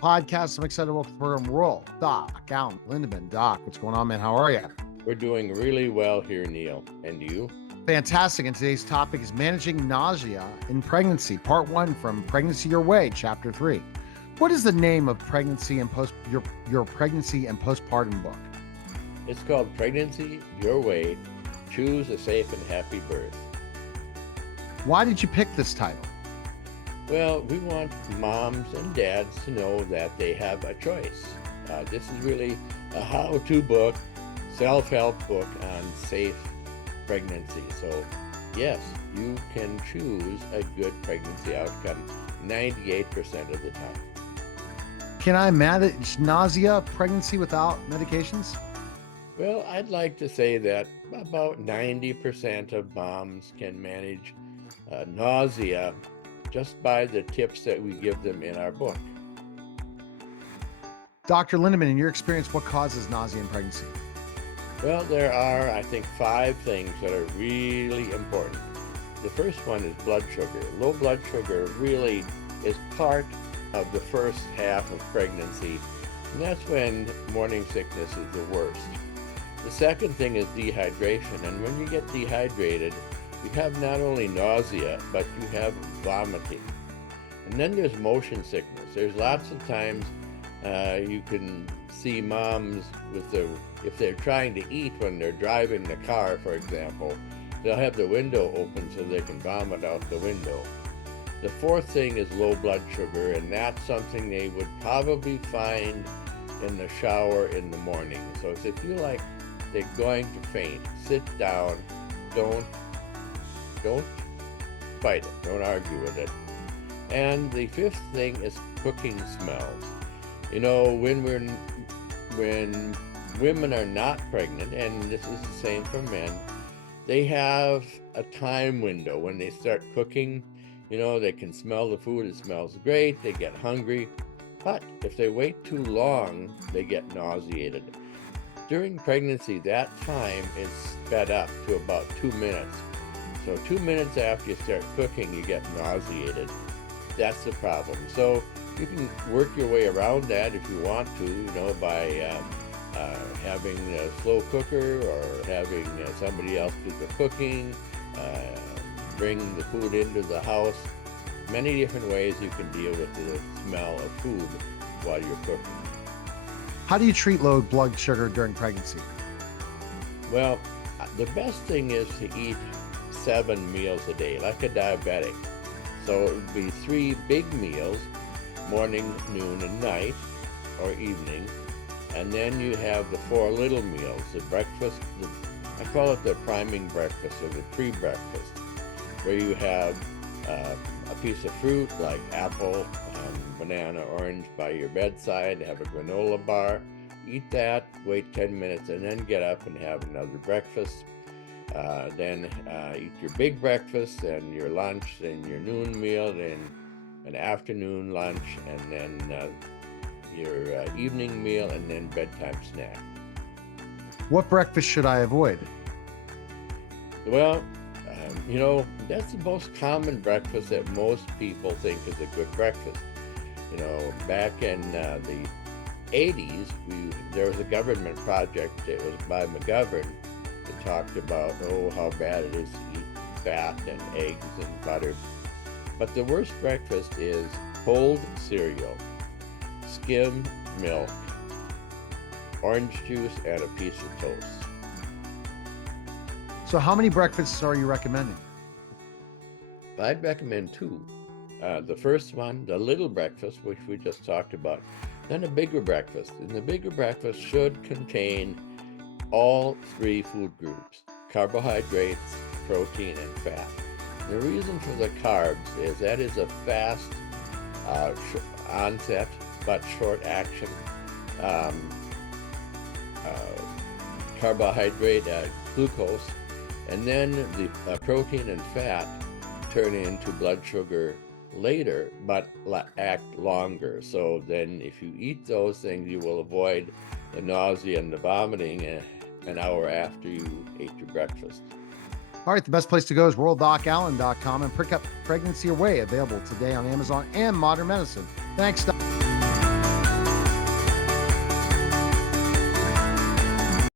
podcast. I'm excited about the program. Roll, Doc, Alan, Lindemann. Doc, what's going on, man? How are you? We're doing really well here, Neil. And you? Fantastic. And today's topic is managing nausea in pregnancy, part 1 from Pregnancy Your Way, chapter 3. What is the name of pregnancy and your pregnancy and postpartum book? It's called Pregnancy Your Way. Choose a safe and happy birth. Why did you pick this title? Well, we want moms and dads to know that they have a choice. This is really a how-to book, self-help book on safe pregnancy. So, yes, you can choose a good pregnancy outcome 98% of the time. Can I manage nausea pregnancy without medications? Well, I'd like to say that about 90% of moms can manage nausea just by the tips that we give them in our book. Dr. Lindemann, in your experience, what causes nausea in pregnancy? Well, there are, I think, 5 things that are really important. The first one is blood sugar. Low blood sugar really is part of the first half of pregnancy, and that's when morning sickness is the worst. The second thing is dehydration, and when you get dehydrated, you have not only nausea, but you have vomiting. And then there's motion sickness. There's lots of times you can see moms if they're trying to eat when they're driving the car, for example, they'll have the window open so they can vomit out the window. The fourth thing is low blood sugar, and that's something they would probably find in the shower in the morning. So if they feel like they're going to faint, sit down, don't fight it, don't argue with it. And the fifth thing is cooking smells. You know, when women are not pregnant, and this is the same for men, they have a time window when they start cooking. You know, they can smell the food, it smells great, they get hungry. But if they wait too long, they get nauseated. During pregnancy, that time is sped up to about 2 minutes. So 2 minutes after you start cooking, you get nauseated. That's the problem. So you can work your way around that if you want to, you know, by having a slow cooker or having somebody else do the cooking, bring the food into the house. Many different ways you can deal with the smell of food while you're cooking. How do you treat low blood sugar during pregnancy? Well, the best thing is to eat 7 meals a day, like a diabetic. So it would be 3 big meals, morning, noon, and night, or evening. And then you have the 4 little meals, the breakfast, I call it the priming breakfast or the pre-breakfast, where you have a piece of fruit like apple, banana, orange by your bedside, have a granola bar, eat that, wait 10 minutes, and then get up and have another breakfast. Then eat your big breakfast and your lunch and your noon meal and an afternoon lunch and then your evening meal and then bedtime snack. What breakfast should I avoid? Well, you know, that's the most common breakfast that most people think is a good breakfast. You know, back in the 80s, there was a government project, it was by McGovern, that talked about, how bad it is to eat fat and eggs and butter. But the worst breakfast is cold cereal, skim milk, orange juice, and a piece of toast. So how many breakfasts are you recommending? I'd recommend 2. The first one, the little breakfast, which we just talked about, then a bigger breakfast. And the bigger breakfast should contain all 3 food groups, carbohydrates, protein, and fat. The reason for the carbs is that is a fast onset but short action carbohydrate, glucose, and then the protein and fat turn into blood sugar later but act longer. So then if you eat those things, you will avoid the nausea and the vomiting an hour after you ate your breakfast. All right, the best place to go is worlddocallen.com and pick up Pregnancy Your Way, available today on Amazon and Modern Medicine. Thanks, Doc.